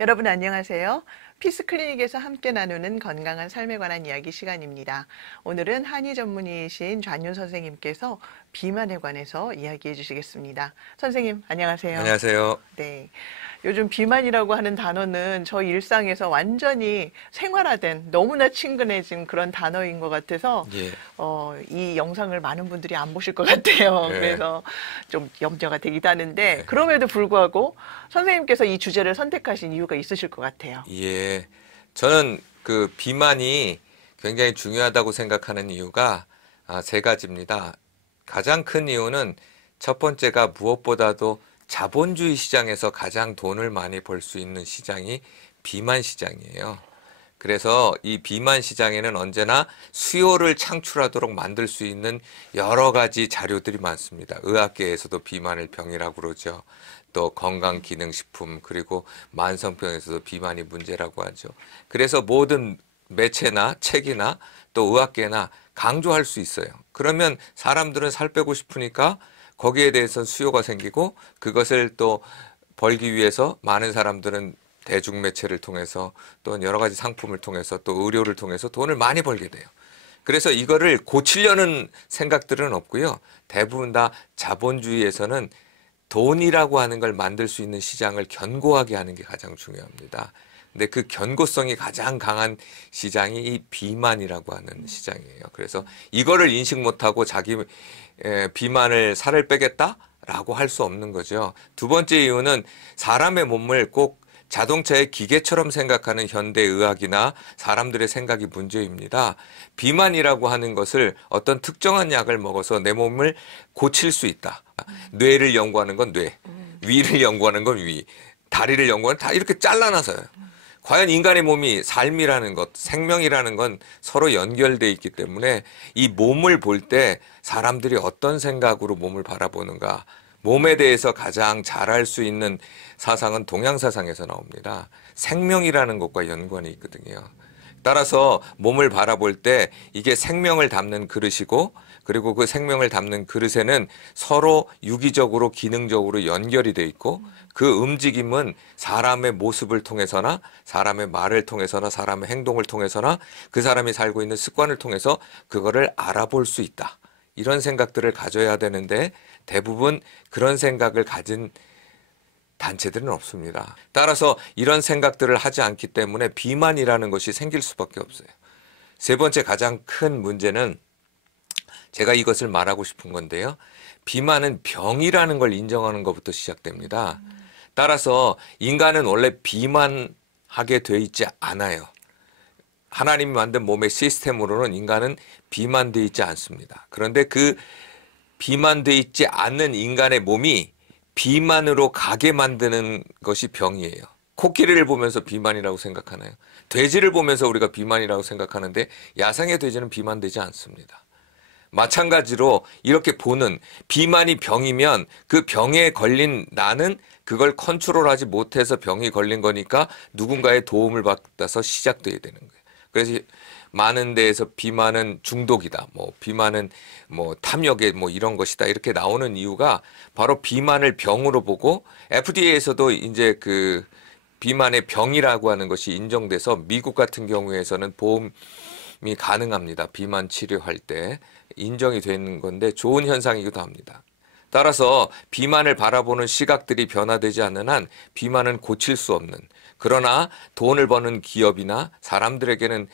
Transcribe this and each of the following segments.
여러분 안녕하세요. 피스클리닉에서 함께 나누는 건강한 삶에 관한 이야기 시간입니다. 오늘은 한의 전문의이신 좌윤 선생님께서 비만에 관해서 이야기해 주시겠습니다. 선생님 안녕하세요. 안녕하세요. 네. 요즘 비만이라고 하는 단어는 저희 일상에서 완전히 생활화된 너무나 친근해진 그런 단어인 것 같아서 예. 이 영상을 많은 분들이 안 보실 것 같아요. 예. 그래서 좀 염려가 되기도 하는데 예. 그럼에도 불구하고 선생님께서 이 주제를 선택하신 이유가 있으실 것 같아요. 예. 저는 그 비만이 굉장히 중요하다고 생각하는 이유가 세 가지입니다. 가장 큰 이유는 첫 번째가 무엇보다도 자본주의 시장에서 가장 돈을 많이 벌 수 있는 시장이 비만 시장이에요. 그래서 이 비만 시장에는 언제나 수요를 창출하도록 만들 수 있는 여러 가지 자료들이 많습니다. 의학계에서도 비만을 병이라고 그러죠. 또 건강기능식품 그리고 만성병에서도 비만이 문제라고 하죠. 그래서 모든 매체나 책이나 또 의학계나 강조할 수 있어요. 그러면 사람들은 살 빼고 싶으니까 거기에 대해서 수요가 생기고 그것을 또 벌기 위해서 많은 사람들은 대중매체를 통해서 또 여러 가지 상품을 통해서 또 의료를 통해서 돈을 많이 벌게 돼요. 그래서 이거를 고치려는 생각들은 없고요. 대부분 다 자본주의에서는 돈이라고 하는 걸 만들 수 있는 시장을 견고하게 하는 게 가장 중요합니다. 근데 그 견고성이 가장 강한 시장이 이 비만이라고 하는 시장이에요. 그래서 이거를 인식 못하고 자기 비만을 살을 빼겠다라고 할 수 없는 거죠. 두 번째 이유는 사람의 몸을 꼭 자동차의 기계처럼 생각하는 현대의학이나 사람들의 생각이 문제입니다. 비만이라고 하는 것을 어떤 특정한 약을 먹어서 내 몸을 고칠 수 있다. 뇌를 연구하는 건 뇌, 위를 연구하는 건 위, 다리를 연구하는 다 이렇게 잘라놔서요. 과연 인간의 몸이 삶이라는 것, 생명이라는 건 서로 연결돼 있기 때문에 이 몸을 볼 때 사람들이 어떤 생각으로 몸을 바라보는가, 몸에 대해서 가장 잘할 수 있는 사상은 동양사상에서 나옵니다. 생명이라는 것과 연관이 있거든요. 따라서 몸을 바라볼 때 이게 생명을 담는 그릇이고 그리고 그 생명을 담는 그릇에는 서로 유기적으로 기능적으로 연결이 돼 있고 그 움직임은 사람의 모습을 통해서나 사람의 말을 통해서나 사람의 행동을 통해서나 그 사람이 살고 있는 습관을 통해서 그거를 알아볼 수 있다. 이런 생각들을 가져야 되는데 대부분 그런 생각을 가진 단체들은 없습니다. 따라서 이런 생각들을 하지 않기 때문에 비만이라는 것이 생길 수밖에 없어요. 세 번째 가장 큰 문제는 제가 이것을 말하고 싶은 건데요. 비만은 병이라는 걸 인정하는 것부터 시작됩니다. 따라서 인간은 원래 비만하게 돼 있지 않아요. 하나님이 만든 몸의 시스템으로는 인간은 비만돼 있지 않습니다. 그런데 그 비만돼 있지 않는 인간의 몸이 비만으로 가게 만드는 것이 병이에요. 코끼리를 보면서 비만이라고 생각하나요? 돼지를 보면서 우리가 비만이라고 생각하는데 야생의 돼지는 비만되지 않습니다. 마찬가지로 이렇게 보는 비만이 병이면 그 병에 걸린 나는 그걸 컨트롤하지 못해서 병이 걸린 거니까 누군가의 도움을 받아서 시작돼야 되는 거예요. 그래서 많은 데에서 비만은 중독이다. 뭐 비만은 뭐 탐욕의 뭐 이런 것이다. 이렇게 나오는 이유가 바로 비만을 병으로 보고 FDA에서도 이제 그 비만의 병이라고 하는 것이 인정돼서 미국 같은 경우에서는 보험이 가능합니다. 비만 치료할 때 인정이 되는 건데 좋은 현상이기도 합니다. 따라서 비만을 바라보는 시각들이 변화되지 않는 한 비만은 고칠 수 없는 그러나 돈을 버는 기업이나 사람들에게는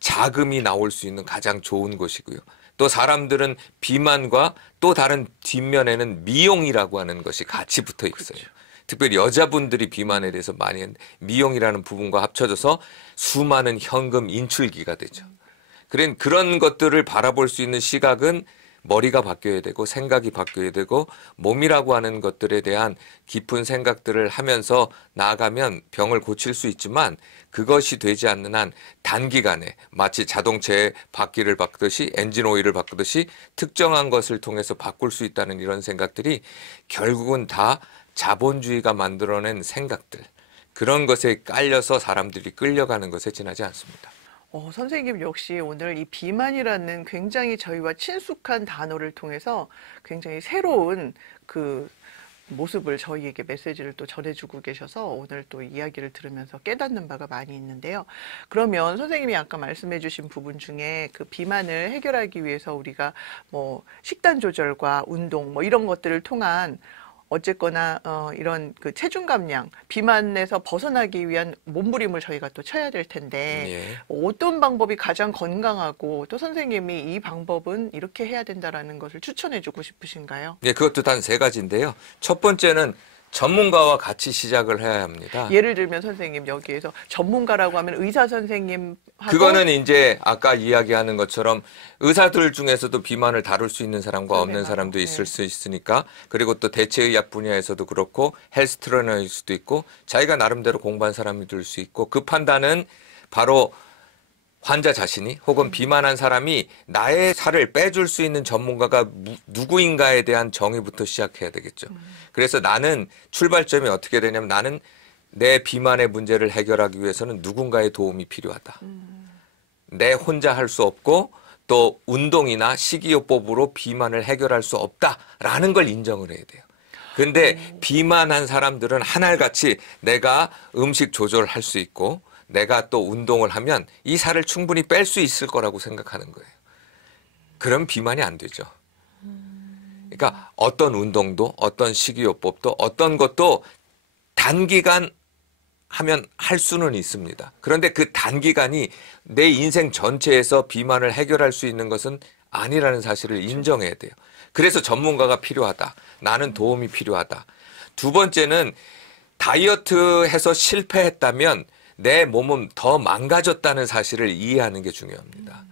자금이 나올 수 있는 가장 좋은 곳이고요. 또 사람들은 비만과 또 다른 뒷면에는 미용이라고 하는 것이 같이 붙어 있어요. 특별히 여자분들이 비만에 대해서 많이 미용이라는 부분과 합쳐져서 수많은 현금 인출기가 되죠. 그런 것들을 바라볼 수 있는 시각은 머리가 바뀌어야 되고 생각이 바뀌어야 되고 몸이라고 하는 것들에 대한 깊은 생각들을 하면서 나아가면 병을 고칠 수 있지만 그것이 되지 않는 한 단기간에 마치 자동차에 바퀴를 바꾸듯이 엔진 오일을 바꾸듯이 특정한 것을 통해서 바꿀 수 있다는 이런 생각들이 결국은 다 자본주의가 만들어낸 생각들 그런 것에 깔려서 사람들이 끌려가는 것에 지나지 않습니다. 선생님 역시 오늘 이 비만이라는 굉장히 저희와 친숙한 단어를 통해서 굉장히 새로운 그 모습을 저희에게 메시지를 또 전해주고 계셔서 오늘 또 이야기를 들으면서 깨닫는 바가 많이 있는데요. 그러면 선생님이 아까 말씀해주신 부분 중에 그 비만을 해결하기 위해서 우리가 뭐 식단 조절과 운동 뭐 이런 것들을 통한 어쨌거나 이런 그 체중 감량, 비만에서 벗어나기 위한 몸부림을 저희가 또 쳐야 될 텐데 예. 어떤 방법이 가장 건강하고 또 선생님이 이 방법은 이렇게 해야 된다라는 것을 추천해주고 싶으신가요? 예, 그것도 단 세 가지인데요. 첫 번째는 전문가와 같이 시작을 해야 합니다. 예를 들면 선생님 여기에서 전문가라고 하면 의사 선생님하고 그거는 이제 아까 이야기하는 것처럼 의사들 중에서도 비만을 다룰 수 있는 사람과 없는 선생님하고, 사람도 있을 네. 수 있으니까, 그리고 또 대체의학 분야에서도 그렇고 헬스 트레이너일 수도 있고 자기가 나름대로 공부한 사람이 될 수 있고, 그 판단은 바로 환자 자신이 혹은 비만한 사람이 나의 살을 빼줄 수 있는 전문가가 누구인가에 대한 정의부터 시작해야 되겠죠. 그래서 나는 출발점이 어떻게 되냐면, 나는 내 비만의 문제를 해결하기 위해서는 누군가의 도움이 필요하다. 내 혼자 할 수 없고 또 운동이나 식이요법으로 비만을 해결할 수 없다라는 걸 인정을 해야 돼요. 근데 비만한 사람들은 하나같이 내가 음식 조절할 수 있고 내가 또 운동을 하면 이 살을 충분히 뺄 수 있을 거라고 생각하는 거예요. 그럼 비만이 안 되죠. 그러니까 어떤 운동도 어떤 식이요법도 어떤 것도 단기간 하면 할 수는 있습니다. 그런데 그 단기간이 내 인생 전체에서 비만을 해결할 수 있는 것은 아니라는 사실을 인정해야 돼요. 그래서 전문가가 필요하다. 나는 도움이 필요하다. 두 번째는 다이어트해서 실패했다면 내 몸은 더 망가졌다는 사실을 이해하는 게 중요합니다.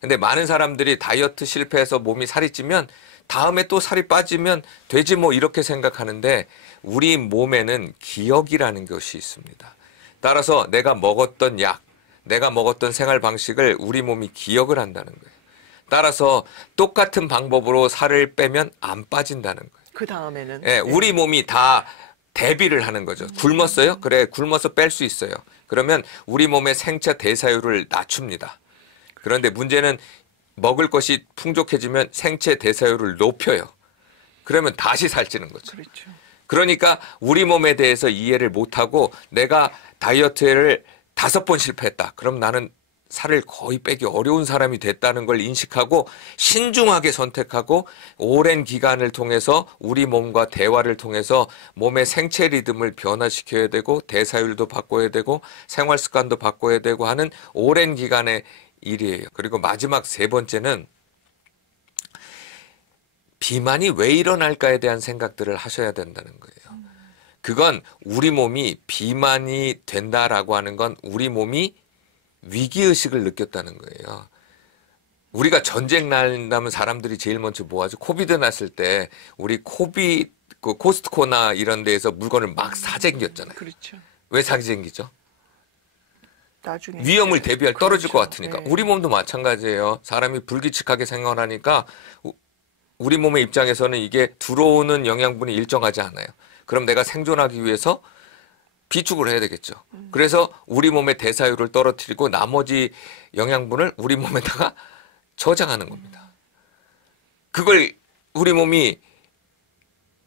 근데 많은 사람들이 다이어트 실패해서 몸이 살이 찌면 다음에 또 살이 빠지면 되지 뭐 이렇게 생각하는데, 우리 몸에는 기억이라는 것이 있습니다. 따라서 내가 먹었던 약, 내가 먹었던 생활 방식을 우리 몸이 기억을 한다는 거예요. 따라서 똑같은 방법으로 살을 빼면 안 빠진다는 거예요. 그 다음에는 예, 우리 몸이 다 대비를 하는 거죠. 굶었어요? 그래, 굶어서 뺄 수 있어요. 그러면 우리 몸의 생체 대사율을 낮춥니다. 그런데 문제는 먹을 것이 풍족해지면 생체 대사율을 높여요. 그러면 다시 살찌는 거죠. 그렇죠. 그러니까 우리 몸에 대해서 이해를 못하고 내가 다이어트를 5번 실패했다. 그럼 나는 살을 거의 빼기 어려운 사람이 됐다는 걸 인식하고 신중하게 선택하고 오랜 기간을 통해서 우리 몸과 대화를 통해서 몸의 생체 리듬을 변화시켜야 되고 대사율도 바꿔야 되고 생활 습관도 바꿔야 되고 하는 오랜 기간의 일이에요. 그리고 마지막 세 번째는 비만이 왜 일어날까에 대한 생각들을 하셔야 된다는 거예요. 그건 우리 몸이 비만이 된다라고 하는 건 우리 몸이 위기의식을 느꼈다는 거예요. 우리가 전쟁 난다면 사람들이 제일 먼저 뭐 하죠? 코비드 났을 때 우리 코스트코나 이런 데에서 물건을 막 사재겼잖아요. 그렇죠. 왜 사재기죠? 나중에 위험을 이제 대비할 떨어질 것 그렇죠. 같으니까. 네. 우리 몸도 마찬가지예요. 사람이 불규칙하게 생활하니까 우리 몸의 입장에서는 이게 들어오는 영양분이 일정하지 않아요. 그럼 내가 생존하기 위해서 비축을 해야 되겠죠. 그래서 우리 몸의 대사율을 떨어뜨리고 나머지 영양분을 우리 몸에다가 저장하는 겁니다. 그걸 우리 몸이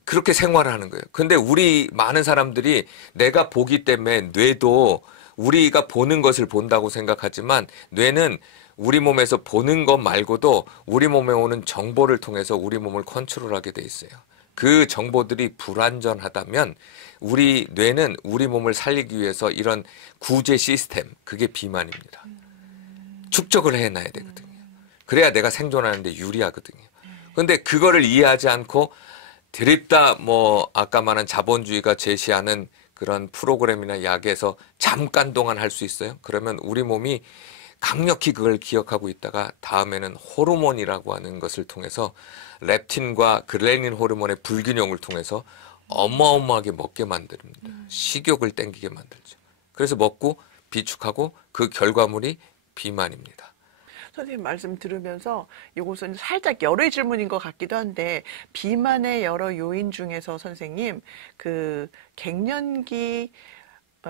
그렇게 생활을 하는 거예요. 근데 우리 많은 사람들이 내가 보기 때문에 뇌도 우리가 보는 것을 본다고 생각하지만 뇌는 우리 몸에서 보는 것 말고도 우리 몸에 오는 정보를 통해서 우리 몸을 컨트롤하게 돼 있어요. 그 정보들이 불완전하다면 우리 뇌는 우리 몸을 살리기 위해서 이런 구제 시스템, 그게 비만입니다. 축적을 해놔야 되거든요. 그래야 내가 생존하는데 유리하거든요. 그런데 그거를 이해하지 않고 드립다 뭐 아까 말한 자본주의가 제시하는 그런 프로그램이나 약에서 잠깐 동안 할 수 있어요. 그러면 우리 몸이 강력히 그걸 기억하고 있다가 다음에는 호르몬이라고 하는 것을 통해서 렙틴과 그렐린 호르몬의 불균형을 통해서 어마어마하게 먹게 만듭니다. 식욕을 땡기게 만들죠. 그래서 먹고 비축하고 그 결과물이 비만입니다. 선생님 말씀 들으면서 이것은 살짝 열의 질문인 것 같기도 한데 비만의 여러 요인 중에서 선생님 그 갱년기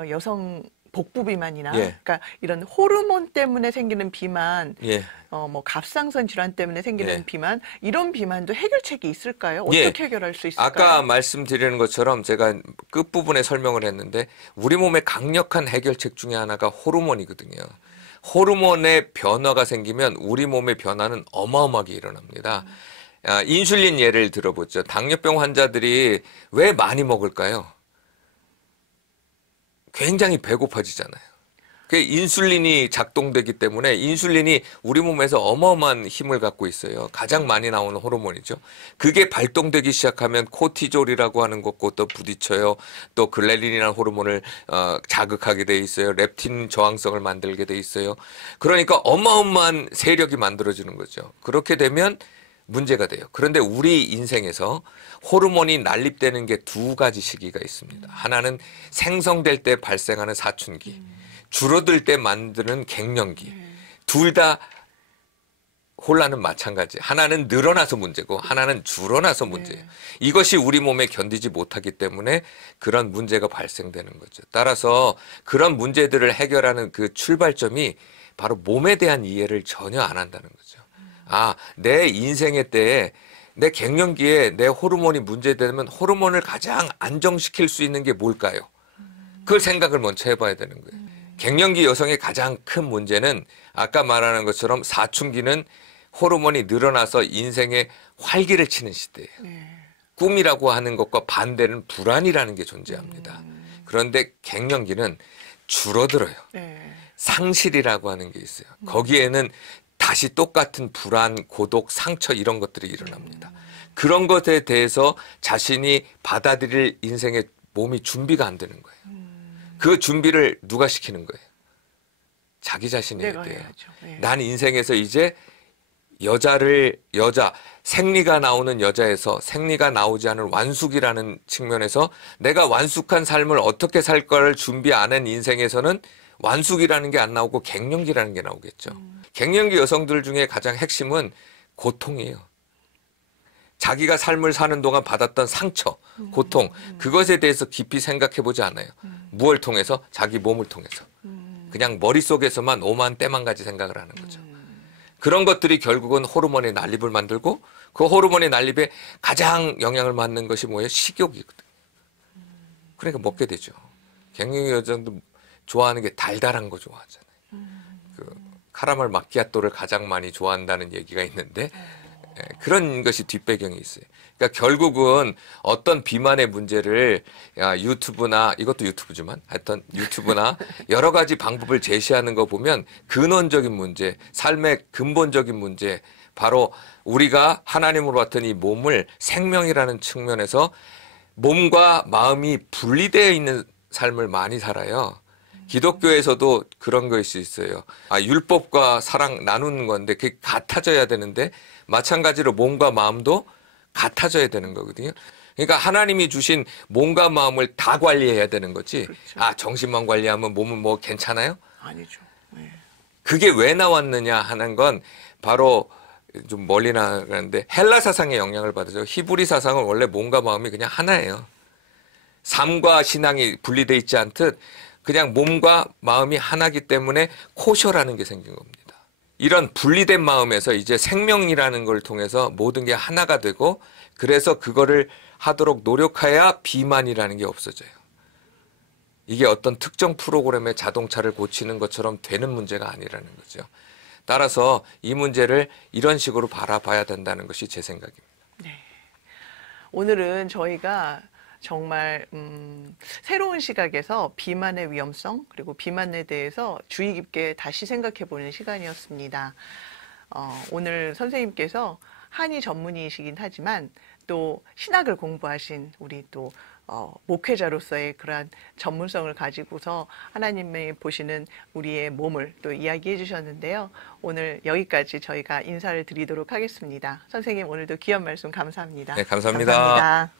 여성 복부 비만이나 예. 그러니까 이런 호르몬 때문에 생기는 비만, 예. 뭐 갑상선 질환 때문에 생기는 예. 비만, 이런 비만도 해결책이 있을까요? 예. 어떻게 해결할 수 있을까요? 아까 말씀드리는 것처럼 제가 끝부분에 설명을 했는데 우리 몸에 강력한 해결책 중에 하나가 호르몬이거든요. 호르몬의 변화가 생기면 우리 몸의 변화는 어마어마하게 일어납니다. 인슐린 예를 들어보죠. 당뇨병 환자들이 왜 많이 먹을까요? 굉장히 배고파지잖아요. 그 인슐린이 작동되기 때문에 인슐린이 우리 몸에서 어마어마한 힘을 갖고 있어요. 가장 많이 나오는 호르몬이죠. 그게 발동되기 시작하면 코티졸이라고 하는 것과 또 부딪혀요. 또 글렐린이라는 호르몬을 자극하게 돼 있어요. 렙틴 저항성을 만들게 돼 있어요. 그러니까 어마어마한 세력이 만들어지는 거죠. 그렇게 되면 문제가 돼요. 그런데 우리 인생에서 호르몬이 난립되는 게 두 가지 시기가 있습니다. 하나는 생성될 때 발생하는 사춘기, 줄어들 때 만드는 갱년기. 둘 다 혼란은 마찬가지. 하나는 늘어나서 문제고 하나는 줄어나서 문제예요. 이것이 우리 몸에 견디지 못하기 때문에 그런 문제가 발생되는 거죠. 따라서 그런 문제들을 해결하는 그 출발점이 바로 몸에 대한 이해를 전혀 안 한다는 거죠. 내 인생의 때에 내 갱년기에 내 호르몬이 문제되면 호르몬을 가장 안정시킬 수 있는 게 뭘까요? 그걸 생각을 먼저 해봐야 되는 거예요. 갱년기 여성의 가장 큰 문제는 아까 말하는 것처럼 사춘기는 호르몬이 늘어나서 인생의 활기를 치는 시대예요. 꿈이라고 하는 것과 반대는 불안이라는 게 존재합니다. 그런데 갱년기는 줄어들어요. 상실이라고 하는 게 있어요. 거기에는 다시 똑같은 불안, 고독, 상처 이런 것들이 일어납니다. 그런 것에 대해서 자신이 받아들일 인생의 몸이 준비가 안 되는 거예요. 그 준비를 누가 시키는 거예요? 자기 자신이 해야 돼요. 난 인생에서 이제 생리가 나오는 여자에서 생리가 나오지 않은 완숙이라는 측면에서 내가 완숙한 삶을 어떻게 살 거를 준비 안 한 인생에서는 완숙이라는 게 안 나오고 갱년기라는 게 나오겠죠. 갱년기 여성들 중에 가장 핵심은 고통이에요. 자기가 삶을 사는 동안 받았던 상처, 고통, 그것에 대해서 깊이 생각해 보지 않아요. 무엇을 통해서? 자기 몸을 통해서. 그냥 머릿속에서만 오만 때만 가지 생각을 하는 거죠. 그런 것들이 결국은 호르몬의 난립을 만들고 그 호르몬의 난립에 가장 영향을 받는 것이 뭐예요? 식욕이거든요. 그러니까 먹게 되죠. 갱년기 여성도 좋아하는 게 달달한 거 좋아하잖아요. 카라멜 마키아토를 가장 많이 좋아한다는 얘기가 있는데 그런 것이 뒷배경이 있어요. 그러니까 결국은 어떤 비만의 문제를 유튜브나 이것도 유튜브지만 하여튼 유튜브나 여러 가지 방법을 제시하는 거 보면 근원적인 문제, 삶의 근본적인 문제, 바로 우리가 하나님으로 봤던 이 몸을 생명이라는 측면에서 몸과 마음이 분리되어 있는 삶을 많이 살아요. 기독교에서도 그런 것이 있어요. 율법과 사랑 나누는 건데 그게 같아져야 되는데 마찬가지로 몸과 마음도 같아져야 되는 거거든요. 그러니까 하나님이 주신 몸과 마음을 다 관리해야 되는 거지. 그렇죠. 정신만 관리하면 몸은 뭐 괜찮아요? 아니죠. 네. 그게 왜 나왔느냐 하는 건 바로 좀 멀리 나가는데 헬라 사상의 영향을 받아서 히브리 사상은 원래 몸과 마음이 그냥 하나예요. 삶과 신앙이 분리되어 있지 않듯 그냥 몸과 마음이 하나기 때문에 코셔라는 게 생긴 겁니다. 이런 분리된 마음에서 이제 생명이라는 걸 통해서 모든 게 하나가 되고 그래서 그거를 하도록 노력해야 비만이라는 게 없어져요. 이게 어떤 특정 프로그램의 자동차를 고치는 것처럼 되는 문제가 아니라는 거죠. 따라서 이 문제를 이런 식으로 바라봐야 된다는 것이 제 생각입니다. 네. 오늘은 저희가 정말 새로운 시각에서 비만의 위험성 그리고 비만에 대해서 주의 깊게 다시 생각해보는 시간이었습니다. 오늘 선생님께서 한의 전문의이시긴 하지만 또 신학을 공부하신 우리 또 목회자로서의 그러한 전문성을 가지고서 하나님이 보시는 우리의 몸을 또 이야기해 주셨는데요. 오늘 여기까지 저희가 인사를 드리도록 하겠습니다. 선생님 오늘도 귀한 말씀 감사합니다. 네, 감사합니다. 감사합니다.